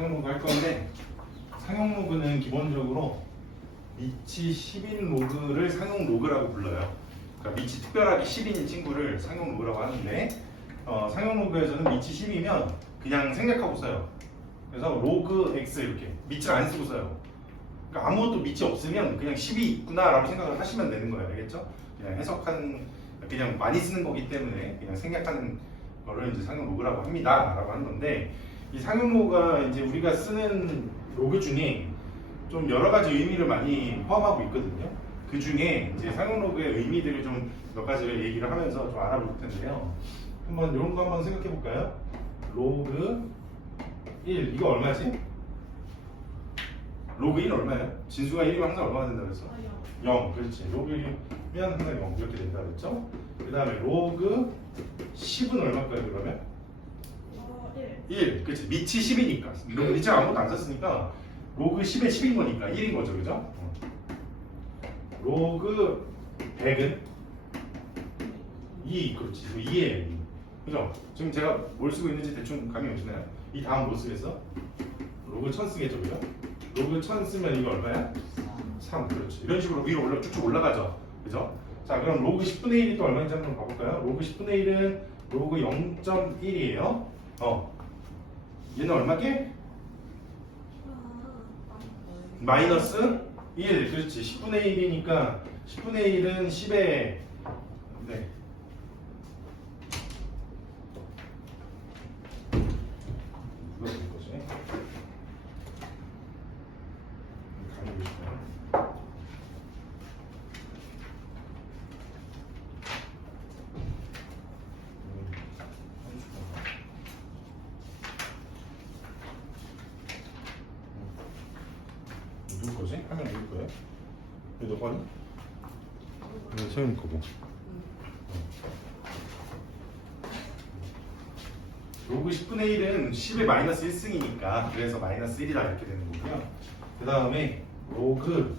상용 로그 할 건데, 상용 로그는 기본적으로 미치 10인 로그를 상용 로그라고 불러요. 그러니까 미치 특별하게 10인인 친구를 상용 로그라고 하는데, 상용 로그에서는 미치 10이면 그냥 생략하고 써요. 그래서 로그 x 이렇게 미치를 안 쓰고 써요. 그러니까 아무것도 미치 없으면 그냥 10이 있구나라고 생각을 하시면 되는 거예요. 알겠죠? 그냥 해석하는, 그냥 많이 쓰는 거기 때문에 그냥 생략하는 거를 이제 상용 로그라고 합니다라고 하는 건데, 이 상용 로그가 이제 우리가 쓰는 로그 중에 좀 여러 가지 의미를 많이 포함하고 있거든요. 그 중에 이제 상용 로그의 의미들을 좀 몇 가지를 얘기를 하면서 좀 알아볼 텐데요. 한번 이런 거 한번 생각해 볼까요? 로그 1 이거 얼마지? 로그 1 얼마예요? 진수가 1이면 항상 얼마나 된다고 그랬어? 0. 그렇지. 로그 1이면 항상 0 이렇게 된다고 그랬죠? 그 다음에 로그 10은 얼마일까요 그러면? 1. 그렇지. 미치 10이니까. 미치 아무것도 안 썼으니까 로그 10에 10인 거니까 1인 거죠. 그죠? 로그 100은 2. 그렇지. 2예요. 2. 그죠? 지금 제가 뭘 쓰고 있는지 대충 감이 오시나요? 이 다음 뭐 쓰겠어? 로그 1000 쓰겠죠. 그죠? 로그 1000 쓰면 이거 얼마야? 3. 그렇지. 이런 식으로 위로 쭉쭉 올라가죠. 그죠? 자, 그럼 로그 10분의 1이 또 얼마인지 한번 봐볼까요? 로그 10분의 1은 로그 0.1이에요. 얘는 얼마게? 마이너스 1. 그렇지. 10분의 1이니까 10분의 1은 10에 네. 누가 쓸 거지? 감이 보시나요? 누구 거지? 화면 누구 거예요? 이거 너 거니? 이거 세훈이 거고. 로그 10분의 1은 10의 마이너스 1승이니까 그래서 마이너스 1이라 이렇게 되는 거고요. 그 다음에 로그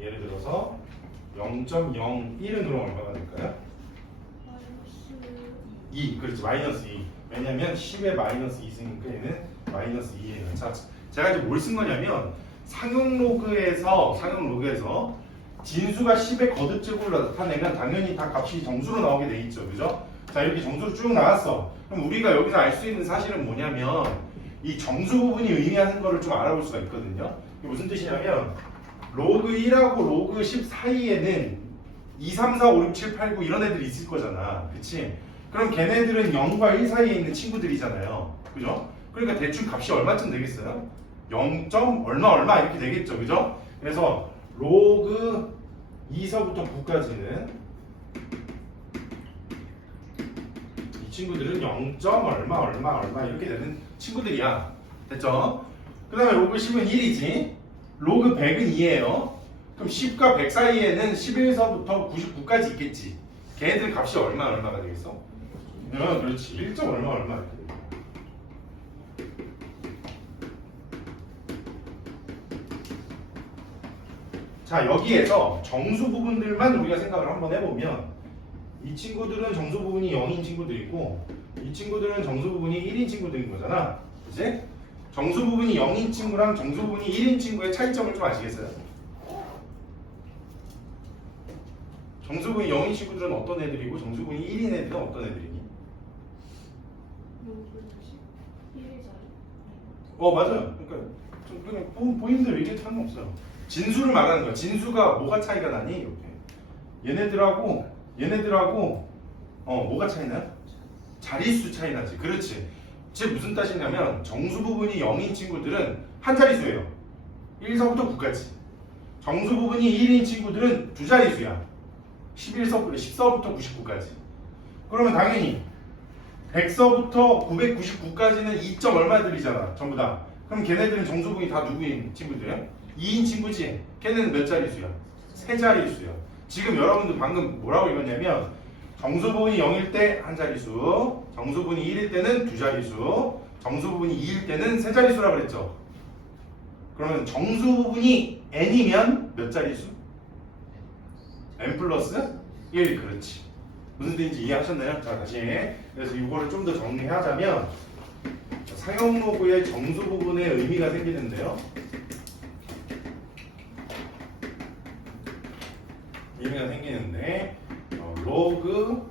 예를 들어서 0.01은 그럼 얼마가 될까요? 2. 그렇지. 마이너스 2. 왜냐면 10의 마이너스 2승이니까 얘는 마이너스 2예요. 자, 제가 이제 뭘 쓴 거냐면 상용 로그에서 진수가 10의 거듭제곱을 나타내면 당연히 다 값이 정수로 나오게 돼 있죠. 그죠? 자, 이렇게 정수로 쭉 나왔어. 그럼 우리가 여기서 알 수 있는 사실은 뭐냐면 이 정수 부분이 의미하는 거를 좀 알아볼 수가 있거든요. 이게 무슨 뜻이냐면 로그 1하고 로그 10 사이에는 2, 3, 4, 5, 6, 7, 8, 9 이런 애들이 있을 거잖아. 그치? 그럼 걔네들은 0과 1 사이에 있는 친구들이잖아요. 그죠? 그러니까 대충 값이 얼마쯤 되겠어요? 0. 얼마 이렇게 되겠죠. 그죠? 그래서 로그 2서부터 9까지는 이 친구들은 0. 얼마 이렇게 되는 친구들이야. 됐죠? 그 다음에 로그 10은 1이지. 로그 100은 2예요. 그럼 10과 100 사이에는 11서부터 99까지 있겠지. 걔네들 값이 얼마가 되겠어? 그렇지. 1. 얼마 이렇게 돼. 자, 여기에서 정수 부분들만 우리가 생각을 한번 해보면 이 친구들은 정수 부분이 0인 친구들이고 이 친구들은 정수 부분이 1인 친구들인 거잖아. 그치? 정수 부분이 0인 친구랑 정수 부분이 1인 친구의 차이점을 좀 아시겠어요? 정수 부분이 0인 친구들은 어떤 애들이고 정수 부분이 1인 애들은 어떤 애들이니? 맞아요. 그러니까 좀 그냥 보임대로 얘기해도 상관없어요. 진수를 말하는 거야. 진수가 뭐가 차이가 나니? 이렇게. 얘네들하고 뭐가 차이 나요? 자릿수 차이 나지. 그렇지. 즉 무슨 뜻이냐면 정수 부분이 0인 친구들은 한 자릿수예요. 1서부터 9까지. 정수 부분이 1인 친구들은 두 자릿수야. 10서부터 99까지. 그러면 당연히 100서부터 999까지는 2. 얼마들이잖아. 전부 다. 그럼 걔네들은 정수 부분이 다 누구인 친구들이에요? 2인 친구지. 걔네는 몇 자릿수야? 세 자릿수야. 지금 여러분들 방금 뭐라고 읽었냐면 정수 부분이 0일 때 한 자릿수, 정수 부분이 1일 때는 두 자릿수, 정수 부분이 2일 때는 세 자릿수라고 그랬죠. 그러면 정수 부분이 n이면 몇 자릿수? n 플러스 1. 그렇지. 무슨 뜻인지 이해하셨나요? 자, 다시. 그래서 이거를 좀 더 정리하자면 사용 로그의 정수 부분에 의미가 생기는데요. 의미가 생기는데 로그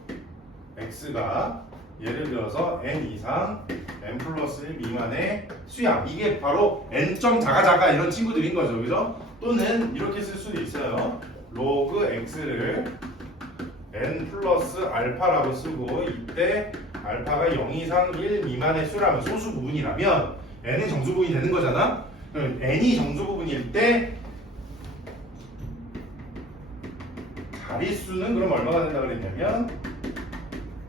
x가 예를 들어서 n 이상 n 플러스 1 미만의 수야. 이게 바로 n점 자가 이런 친구들인 거죠. 그죠? 또는 이렇게 쓸 수도 있어요. 로그 x를 n 플러스 알파라고 쓰고 이때 알파가 0 이상 1 미만의 수라면 소수 부분이라면 n은 정수 부분이 되는 거잖아. 그럼 n이 정수 부분일 때 자릿수는 그럼 얼마가 된다 그랬냐면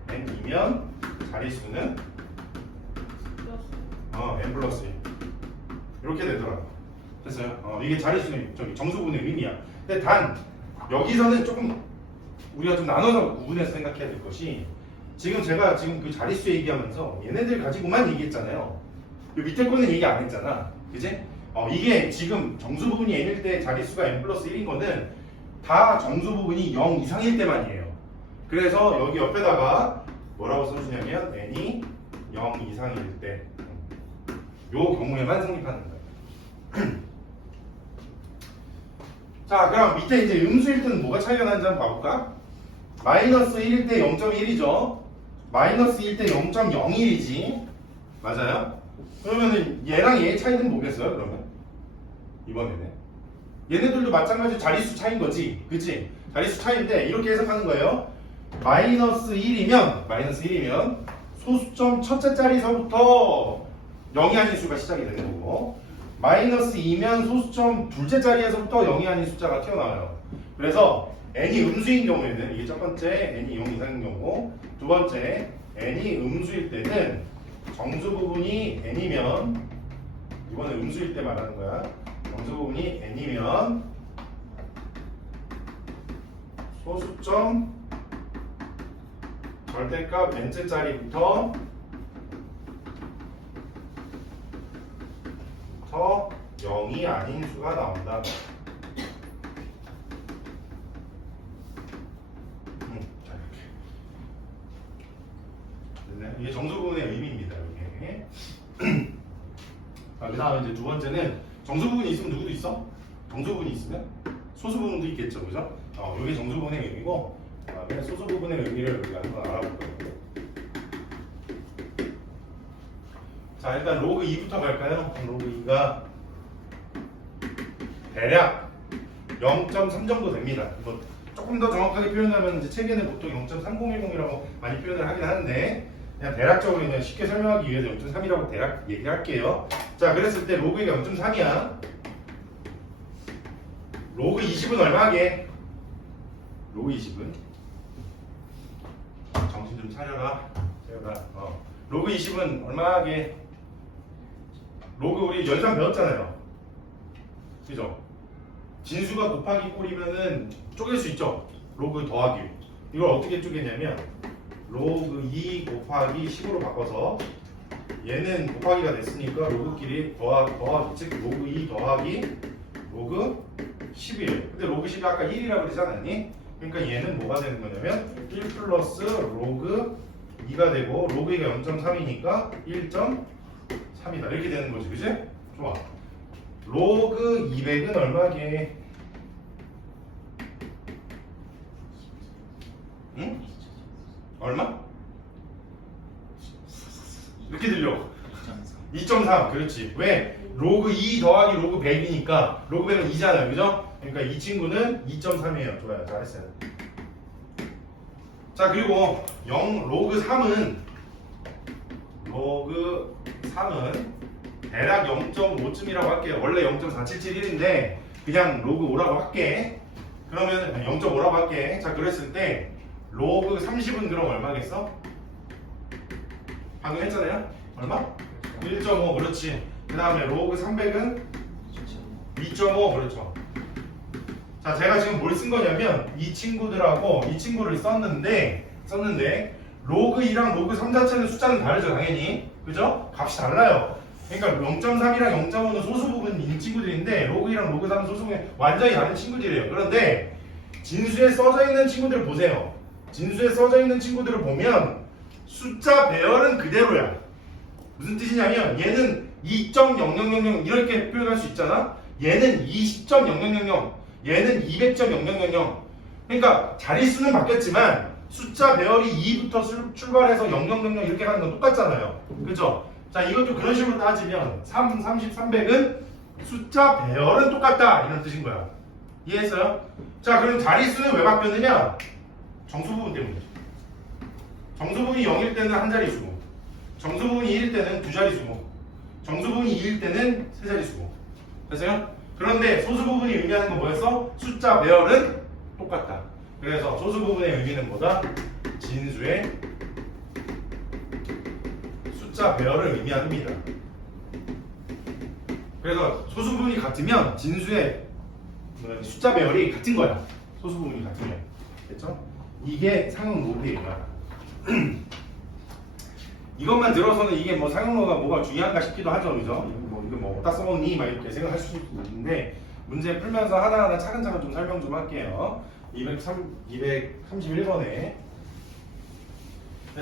n이면 자릿수는 n 플러스 1 이렇게 되더라고. 됐어요? 이게 자릿수는 저기 정수 부분의 의미야. 근데 단 여기서는 조금 우리가 좀 나눠서 구분해서 생각해야 될 것이 지금 제가 지금 그 자릿수 얘기하면서 얘네들 가지고만 얘기했잖아요. 그 밑에 거는 얘기 안 했잖아. 그지? 이게 지금 정수 부분이 n일 때 자릿수가 n 플러스 1인 거는 다 정수 부분이 0 이상일 때만이에요. 그래서 여기 옆에다가 뭐라고 써주냐면 n이 0 이상일 때 요 경우에만 성립하는 거예요. 자, 그럼 밑에 이제 음수일 때는 뭐가 차이가 나는지 한번 봐볼까? 마이너스 1일 때 0.1이죠. 마이너스 1일 때 0.01이지. 맞아요? 그러면은 얘랑 얘의 차이는 뭐겠어요? 그러면 이번에는 얘네들도 마찬가지로 자릿수 차이인 거지. 그치? 자릿수 차이인데 이렇게 해석하는 거예요. 마이너스 1이면 소수점 첫째 자리에서부터 0이 아닌 수가 시작이 되는 거고 마이너스 2면 소수점 둘째 자리에서부터 0이 아닌 숫자가 튀어나와요. 그래서 n이 음수인 경우에는 이게 첫 번째 n이 0 이상인 경우고 두 번째 n이 음수일 때는 정수 부분이 n이면 이번에 음수일 때 말하는 거야. 정수 부분이 n이면 소수점 절대값 n째 자리부터 0이 아닌 수가 나온다. 자, 이렇게. 이게 정수 부분의 의미입니다. 이게. 그 다음에 이제 두 번째는 정수 부분이 있으면 누구도 있어? 정수 부분이 있으면 소수 부분도 있겠죠, 그죠? 이게 정수 부분의 의미고, 그다음에 소수 부분의 의미를 우리가 한번 알아볼 거예요. 자, 일단 로그 2부터 갈까요? 로그 2가 대략 0.3 정도 됩니다. 뭐 조금 더 정확하게 표현하면 이제 책에는 보통 0.3010이라고 많이 표현을 하긴 하는데 그냥 대략적으로 그냥 쉽게 설명하기 위해서 0.3이라고 대략 얘기할게요. 자, 그랬을 때 로그 2가 0.3이야. 로그 20은 얼마게? 로그 20은 정신 좀 차려라. 로그 20은 얼마게? 로그 우리 연산 배웠잖아요. 그죠? 진수가 곱하기 꼴이면은 쪼갤 수 있죠? 로그 더하기. 이걸 어떻게 쪼개냐면 로그 2 곱하기 10으로 바꿔서 얘는 곱하기가 됐으니까 로그끼리 더하기 즉 로그 2 더하기 로그 10이에요. 근데 로그 10이 아까 1이라고 그러지 않았니? 그러니까 얘는 뭐가 되는 거냐면 1 플러스 로그 2가 되고 로그 2가 0.3이니까 1.3이다. 이렇게 되는 거지. 그지? 좋아. 로그 200은 얼마게? 응? 얼마? 이렇게 들려. 2.3. 그렇지. 왜? 로그 2 더하기 로그 100이니까 로그 100은 2잖아요. 그죠? 그러니까 이 친구는 2.3이에요. 좋아요. 잘했어요. 자, 그리고 로그 3은 대략 0.5쯤이라고 할게요. 원래 0.4771인데 그냥 로그 5라고 할게. 그러면 0.5라고 할게. 자, 그랬을 때 로그 30은 그럼 얼마겠어? 방금 했잖아요. 얼마? 1.5. 그렇지. 그 다음에 로그 300은 2.5. 그렇죠. 자, 제가 지금 뭘 쓴 거냐면 이 친구들하고 이 친구를 썼는데 로그 2랑 로그 3 자체는 숫자는 다르죠. 당연히. 그죠? 값이 달라요. 그러니까 0.3이랑 0.5는 소수 부분인 친구들인데 로그 2랑 로그 3은 소수 부분이 완전히 다른 친구들이에요. 그런데 진수에 써져 있는 친구들을 보세요. 진수에 써져 있는 친구들을 보면 숫자 배열은 그대로야. 무슨 뜻이냐면 얘는 2.0000 이렇게 표현할 수 있잖아. 얘는 20.0000, 얘는 200.0000. 그러니까 자릿수는 바뀌었지만 숫자 배열이 2부터 출발해서 0000 이렇게 가는 건 똑같잖아요. 그죠? 자, 이것도 그런 식으로 따지면 3, 30, 300은 숫자 배열은 똑같다 이런 뜻인 거야. 이해했어요? 자, 그럼 자릿수는 왜 바뀌었느냐? 정수 부분 때문이죠. 정수 부분이 0일 때는 한 자릿수고, 정수 부분이 1일 때는 두 자릿수고, 정수 부분이 2일 때는 세 자릿수고. 됐어요? 그런데 소수 부분이 의미하는 건 뭐였어? 숫자 배열은 똑같다. 그래서 소수 부분의 의미는 뭐다? 진수의 숫자 배열을 의미합니다. 그래서 소수 부분이 같으면 진수의 숫자 배열이 같은 거야. 소수 부분이 같으면. 됐죠? 이게 상용로그예요. 이것만 들어서는 이게 뭐 상용로가 뭐가 중요한가 싶기도 하죠. 그죠? 이거 뭐 어디다 써먹니? 막 이렇게 생각할 수도 있는데 문제 풀면서 하나하나 차근차근 좀 설명 좀 할게요. 231번에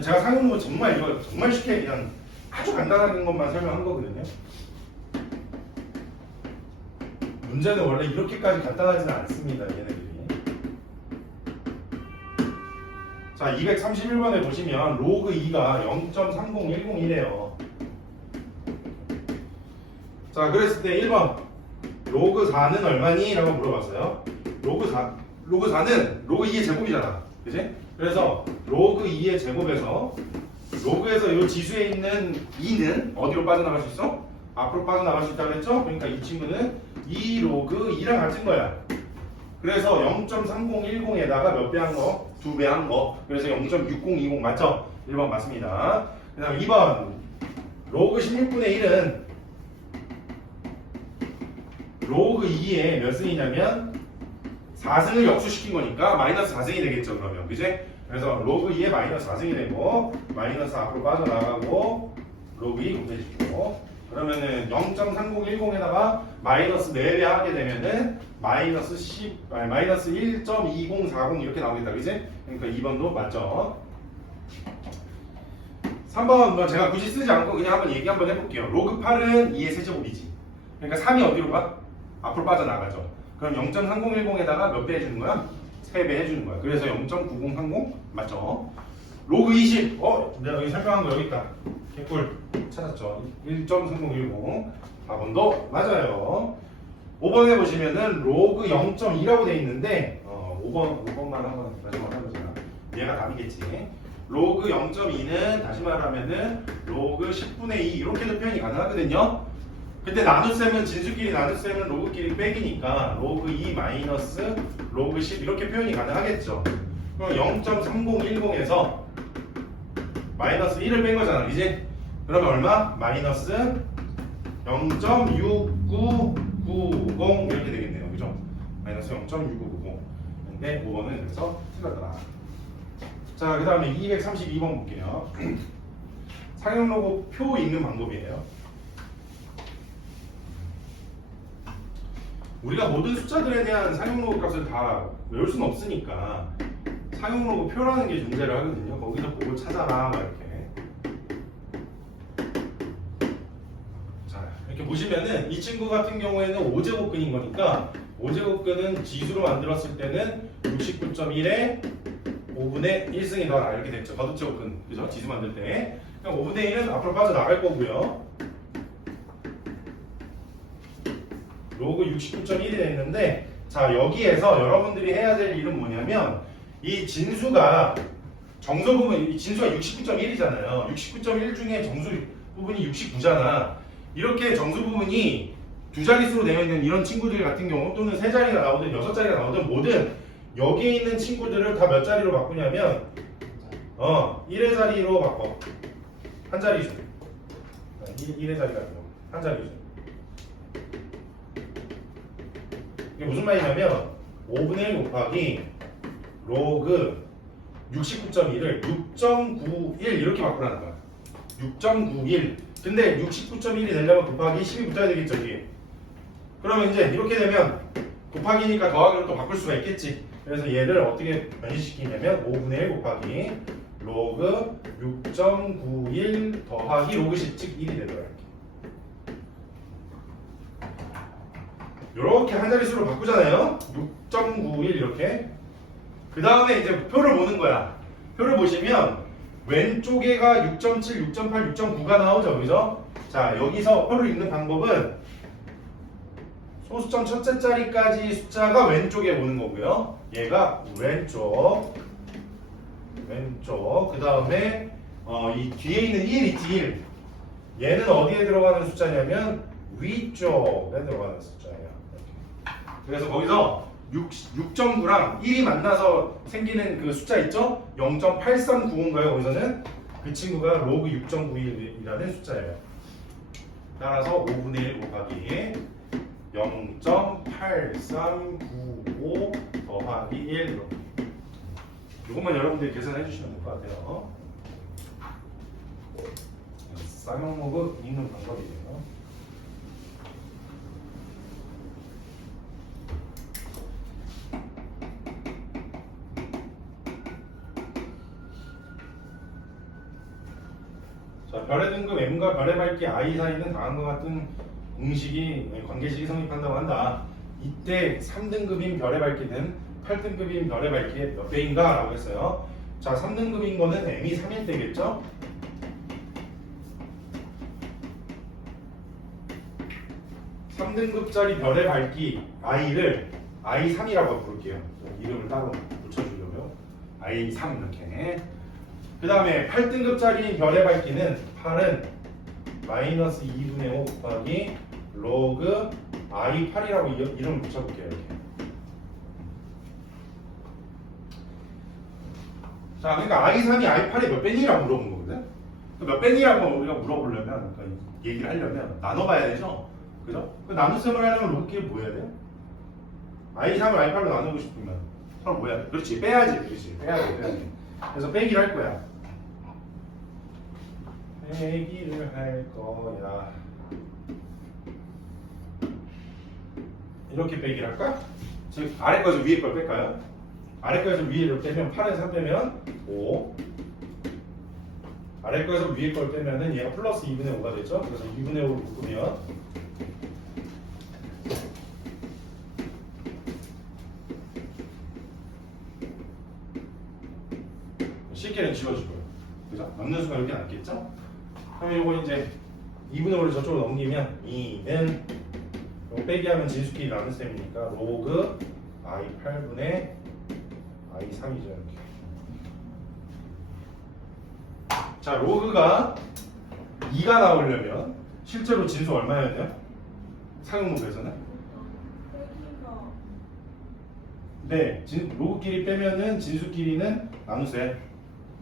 제가 상용로 정말 이거 정말 쉽게 그냥 아주 간단한 것만 설명한 거거든요. 문제는 원래 이렇게까지 간단하지는 않습니다. 얘네들이. 자, 231번에 보시면 로그 2가 0.30101이에요. 자, 그랬을 때 1번 로그 4는 얼마니? 라고 물어봤어요. 로그 4는 로그 2의 제곱이잖아. 그치? 그래서 로그 2의 제곱에서 로그에서 이 지수에 있는 2는 어디로 빠져나갈 수 있어? 앞으로 빠져나갈 수 있다고 했죠? 그러니까 이 친구는 2 로그 2랑 같은 거야. 그래서 0.3010에다가 몇 배 한 거? 2배 한 거. 그래서 0.6020 맞죠? 1번 맞습니다. 그 다음 2번 로그 16분의 1은 로그 2에 몇 승이냐면 4승을 역수시킨 거니까 마이너스 4승이 되겠죠. 그러면 그지? 그래서 로그 2에 마이너스 4승이 되고 마이너스 앞으로 빠져나가고 로그 2 곱해주고 그러면은 0.3010에다가 마이너스 4배 하게 되면은 마이너스 1.2040 이렇게 나오겠다. 그지? 그러니까 2번도 맞죠? 3번 뭐 제가 굳이 쓰지 않고 그냥 한번 얘기 한번 해볼게요. 로그 8은 2의 세제곱이지. 그러니까 3이 어디로 가? 앞으로 빠져나가죠. 그럼 0.3010에다가 몇 배 해주는 거야? 3배 해주는 거야. 그래서 0.9030 맞죠? 로그 20. 내가 여기 설명한 거 여기 있다. 개꿀 찾았죠? 1.3010. 4번도 맞아요. 5번에 보시면은 로그 0.2라고 돼 있는데 5번만 한번 다시 한번 해보자. 얘가 답이겠지. 로그 0.2는 다시 말하면은 로그 10분의 2 이렇게도 표현이 가능하거든요. 근데 나눗셈은 진수끼리 나눗셈은 로그끼리 빼기니까 로그 2 마이너스 로그 10 이렇게 표현이 가능하겠죠. 그럼 0.3010에서 마이너스 1을 뺀 거잖아. 이제 그러면 얼마? 마이너스 0.6990 이렇게 되겠네요. 그죠? 마이너스 0.6990. 근데 5번은 그래서 틀렸더라. 자, 그 다음에 232번 볼게요. 상용로그 표 읽는 방법이에요. 우리가 모든 숫자들에 대한 상용로그 값을 다 외울 수는 없으니까 상용로그 표라는 게 존재를 하거든요. 거기서 보고 찾아라 막 이렇게. 자, 이렇게 보시면은 이 친구 같은 경우에는 5제곱근인 거니까 5제곱근은 지수로 만들었을 때는 69.1에 5분의 1승이 더하라 이렇게 됐죠. 거듭제곱근 그죠? 지수 만들 때. 그럼 5분의 1은 앞으로 빠져나갈 거고요. 로그 69.1이 됐는데 자 여기에서 여러분들이 해야 될 일은 뭐냐면 이 진수가 정수 부분 이 진수가 69.1이잖아요. 69.1 중에 정수 부분이 69잖아. 이렇게 정수 부분이 두 자릿수로 되어 있는 이런 친구들 같은 경우 또는 세 자리가 나오든 여섯 자리가 나오든 뭐든 여기에 있는 친구들을 다 몇 자리로 바꾸냐면 1의 자리로 바꿔. 한 자리수. 1의 자리가 아니고 한 자리수. 이게 무슨 말이냐면 5분의 1 곱하기 로그 69.1을 6.91 이렇게 바꾸라는 거야. 6.91. 근데 69.1이 되려면 곱하기 10이 붙어야 되겠죠, 이게. 그러면 이제 이렇게 되면 곱하기니까 더하기로 또 바꿀 수가 있겠지. 그래서 얘를 어떻게 변시시키냐면 5분의 1 곱하기 로그 6.91 더하기 로그 10, 즉 1이 되더라. 이렇게 한 자릿수로 바꾸잖아요. 6.91 이렇게. 그 다음에 이제 표를 보는 거야. 표를 보시면 왼쪽에가 6.7, 6.8, 6.9가 나오죠, 그죠? 자, 여기서 표를 읽는 방법은 소수점 첫째 자리까지 숫자가 왼쪽에 오는 거고요. 얘가 왼쪽, 그 다음에 이 뒤에 있는 1 있지, 1. 얘는 어디에 들어가는 숫자냐면 위쪽에 들어가는 숫자예요. 그래서 거기서 6.9랑 1이 만나서 생기는 그 숫자 있죠? 0.8395인가요? 거기서는 그 친구가 로그 6.91이라는 숫자예요. 따라서 5분의 1 곱하기 0.8395 더하기 1. 이것만 여러분들이 계산해 주시면 될 것 같아요. 쌍용로그 읽는 방법이에요. 자, 별의 등급 m과 별의 밝기 i 사이는 다음과 같은 관계식이 성립한다고 한다. 이때 3등급인 별의 밝기는 8등급인 별의 밝기의 몇 배인가? 라고 했어요. 자, 3등급인 거는 m이 3일 때겠죠? (3등급짜리) 별의 밝기 i를 i3이라고 부를게요. 이름을 따로 붙여주려고요. i3 이렇게. 그 다음에 8등급짜리 별의 밝기는 8은 마이너스 2분의 5 곱하기 로그 i8이라고 이름을 붙여볼게요. 이렇게. 자, 그러니까 i3이 i8의 몇 배니라고 물어본 거거든. 몇 배니라고 우리가 물어보려면, 그러니까 얘기를 하려면 나눠봐야 되죠. 그죠? 그 나눗셈을 하려면 로그끼리 뭐 해야 돼요? i3을 i8로 나누고 싶으면 서로 뭐 해야 돼? 그렇지, 빼야지. 그렇지, 빼야 돼. 그래서 빼기를 할 거야. 빼기를 할 거야. 이렇게 빼기를 할까? 즉 아래 거에서 위에 걸 뺄까요? 아래 거에서 위에를 빼면 8에서 3 빼면 5. 아래 거에서 위에 걸 빼면은 얘가 플러스 2분의 5가 되죠? 그래서 2분의 5를 묶으면 쉽게는 지워주고요. 그죠? 남는 수가 이렇게 남겠죠? 그러면 이거 이제 2분의 5를 저쪽으로 넘기면 2는 빼기하면 진수끼리 나눈 셈이니까 로그 i8분의 i3이죠. 이렇게. 자, 로그가 2가 나오려면 실제로 진수 얼마여야 돼요? 상용문에서는? 네, 로그끼리 빼면은 진수끼리는 나누셈.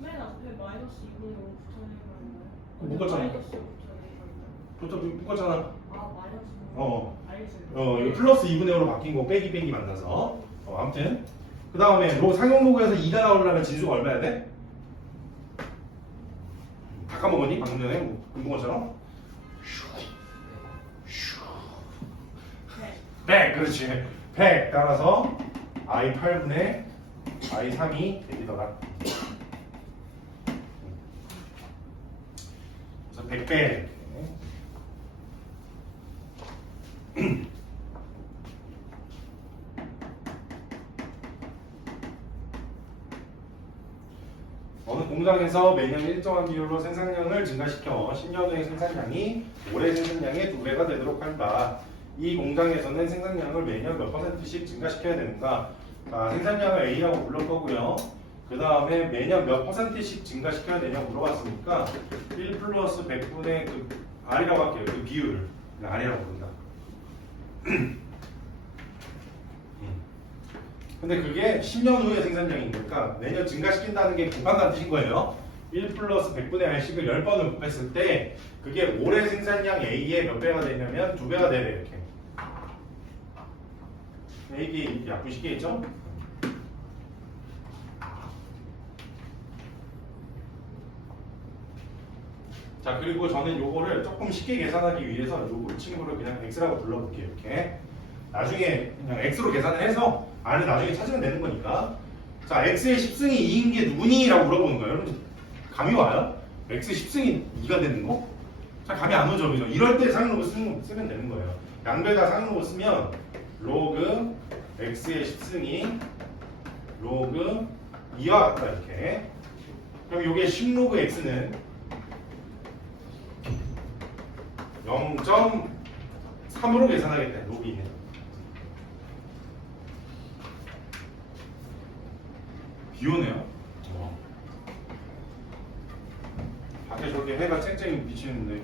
맨 앞에 마이너스 2분의 5 붙여내는 거예요? 묶었잖아. 마이너스 5 묶었잖아. 아, 마이너스 5. 알겠어요. 이거 플러스 2분의 5로 바뀐 거 빼기 만나서. 아무튼 그 다음에 상용 로그에서 2가 나오려면 진수가 얼마야 돼? 다 까먹었니? 방금 전에 본 것처럼? 100, 그렇지. 100 따라서 i8분의 i3이 되더라. 그래서 100배. 어느 공장에서 매년 일정한 비율로 생산량을 증가시켜 10년 후의 생산량이 올해 생산량의 2배가 되도록 한다. 이 공장에서는 생산량을 매년 몇 %씩 증가시켜야 되는가? 생산량을 A라고 부를 거고요. 그 다음에 매년 몇 %씩 증가시켜야 되냐고 물어봤으니까 1 플러스 100분의 그 R이라고 할게요. 그 비율을 R이라고 부른다. 근데 그게 10년 후의 생산량인 거니까 매년 증가시킨다는 게 곱한다는 뜻인 거예요. 1 플러스 100분의 R씩을 10번을 곱했을 때 그게 올해 생산량 A의 몇 배가 되냐면 2배가 되네 이렇게. 이게 약분식이겠죠? 자, 그리고 저는 요거를 조금 쉽게 계산하기 위해서 요 친구를 그냥 x라고 불러볼게요. 이렇게. 나중에 그냥 x로 계산을 해서 R을 나중에 찾으면 되는 거니까. 자, x의 10승이 2인 게 누구니? 라고 물어보는 거예요. 여러분 감이 와요? x 10승이 2가 되는 거? 잘 감이 안 오죠, 그죠? 이럴 때 상용로그 쓰면 되는 거예요. 양배다 상용로그 쓰면 로그 x의 10승이 로그 2와 같다 이렇게. 그럼 이게 10로그 x는 0.3으로 계산하겠다. 로그 2는. 비 오네요. 밖에 저렇게 해가 쨍쨍 비치는데.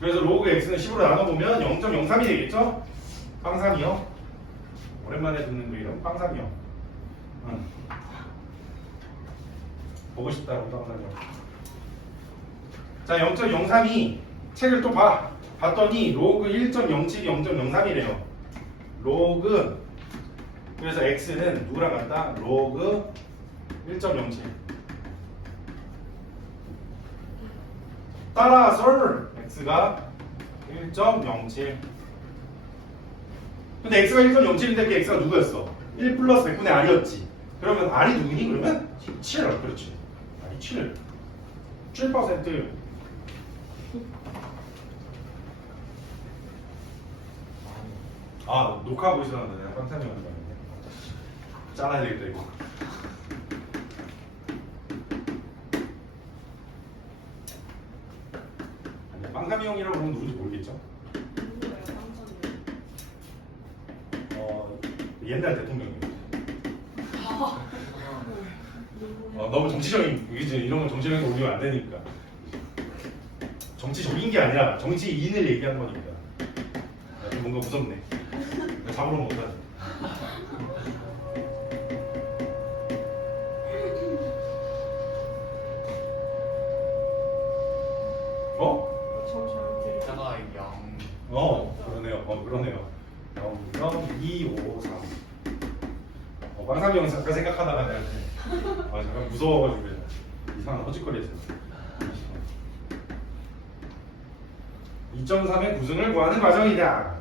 그래서 로그 x는 10으로 나눠보면 0.03이 되겠죠? 빵삼이요. 오랜만에 듣는 거 이름 빵삼이요. 보고 싶다 우리 빵삼이요. 자 0.03이 책을 또 봤더니 로그 1.07이 0.03이래요. 로그 그래서 x는 누구랑 같다? 로그 1.07. 따라서 x가 1.07. 근데 x가 1.07인데 그 x가 누구였어? 1 플러스 100분의 r이었지. 그러면 r이 누구니? 그러면 7. 그렇지. r이 7. 7%. 아 녹화하고 있었는데 내가 깜짝이야 했는데 잘라야 되겠다 이거. 아니, 빵삼이 형이라고 그러면 누군지 모르겠죠? 누구예요, 깜짝이야. 옛날 대통령이에요. 누구예요? 너무 정치적인 이제 이런 건 정치적인 거 올리면 안 되니까. 정치적인 게 아니라 정치인을 얘기한 거니까. 좀 뭔가 무섭네. 잡으러 못하지. 저 잘못 들었어요. 이따가 0 그러네요. 0.253. 빵삼이 형 잠깐 생각하다가 내가 잠깐 무서워가지고 이상한 허짓거리했어요. 2.3의 구승을 구하는 과정이다.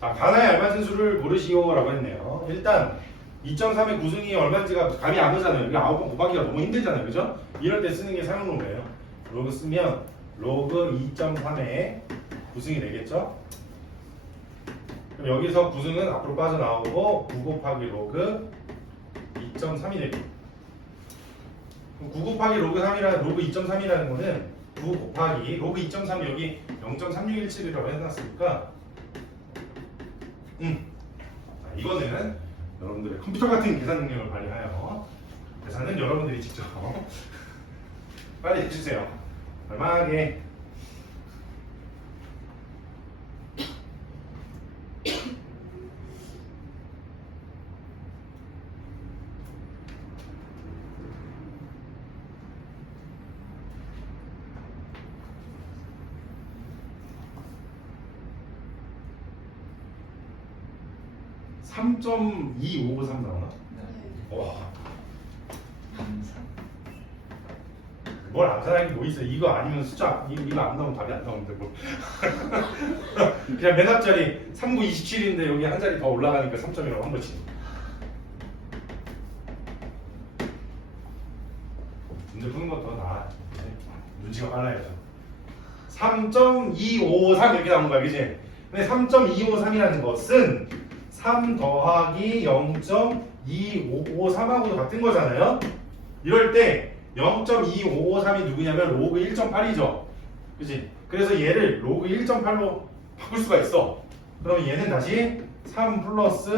자, 가나의 알맞은 수를 고르시오라고 했네요. 일단 2.3의 구승이 얼마인지가 감이 안 오잖아요. 이거 9번 곱하기가 너무 힘들잖아요. 그죠? 이럴 때 쓰는 게 사용로그예요. 로그 쓰면 로그 2.3의 구승이 되겠죠? 그럼 여기서 구승은 앞으로 빠져나오고 9 곱하기 로그 2.3이 되고 9 곱하기 로그 3이라는 로그 2.3이라는 거는 9 곱하기 로그 2.3 여기 0.3617이라고 해놨으니까 자, 이거는 여러분들의 컴퓨터 같은 계산 능력을 발휘하여 계산은 여러분들이 직접 빨리 해주세요. 얼마하게 3.2553 나오나? 와. 뭘 암산하기 뭐 있어? 이거 아니면 숫자 이거 안 나오면 답이 안 나오는데 뭐. 그냥 맨 앞자리 3, 9, 27인데 여기 한 자리 더 올라가니까 3점이라고 한 거지. 문제 푸는 건 더 나아. 눈치가 빨라야죠. 3.253 이렇게 나오는 거야, 그지? 근데 3.253이라는 것은 3 더하기 0.2553하고도 같은 거잖아요. 이럴 때 0.2553이 누구냐면 로그 1.8이죠. 그치? 그래서 얘를 로그 1.8로 바꿀 수가 있어. 그럼 얘는 다시 3 플러스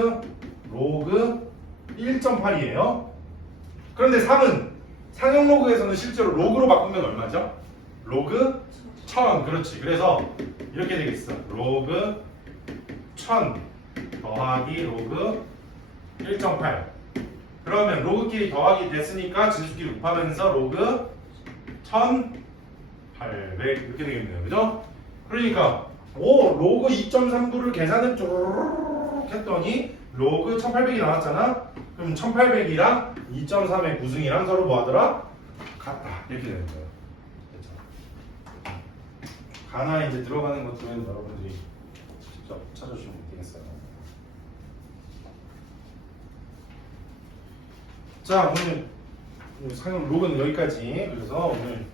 로그 1.8이에요. 그런데 3은 상용 로그에서는 실제로 로그로 바꾸면 얼마죠? 로그 1000. 그렇지. 그래서 이렇게 되겠어. 로그 1000 더하기 로그 1.8. 그러면 로그끼리 더하기 됐으니까 진수끼리 곱하면서 로그 1800 이렇게 되겠네요. 그죠? 그러니까 로그 2.39를 계산을 쪼르륵 했더니 로그 1800이 나왔잖아. 그럼 1800이랑 2.3의 구승이랑 서로 뭐하더라? 같다. 이렇게 되는 거예요. 그렇죠? 가나에 이제 들어가는 것들은 여러분들이 직접 찾아주시면 되겠어요. 자, 오늘 상용 록은 여기까지. 그래서 오늘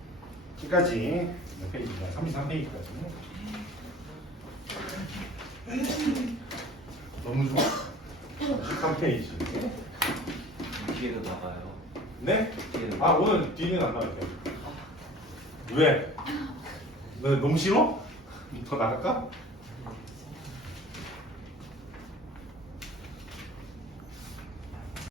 여기까지 몇 페이지냐? 33페이지까지. 너무 좋아. 13페이지. 뒤에도 나가요. 네? 뒤에도. 아, 오늘 뒤는 안 나갈게요. 왜? 너 너무 싫어? 더 나갈까?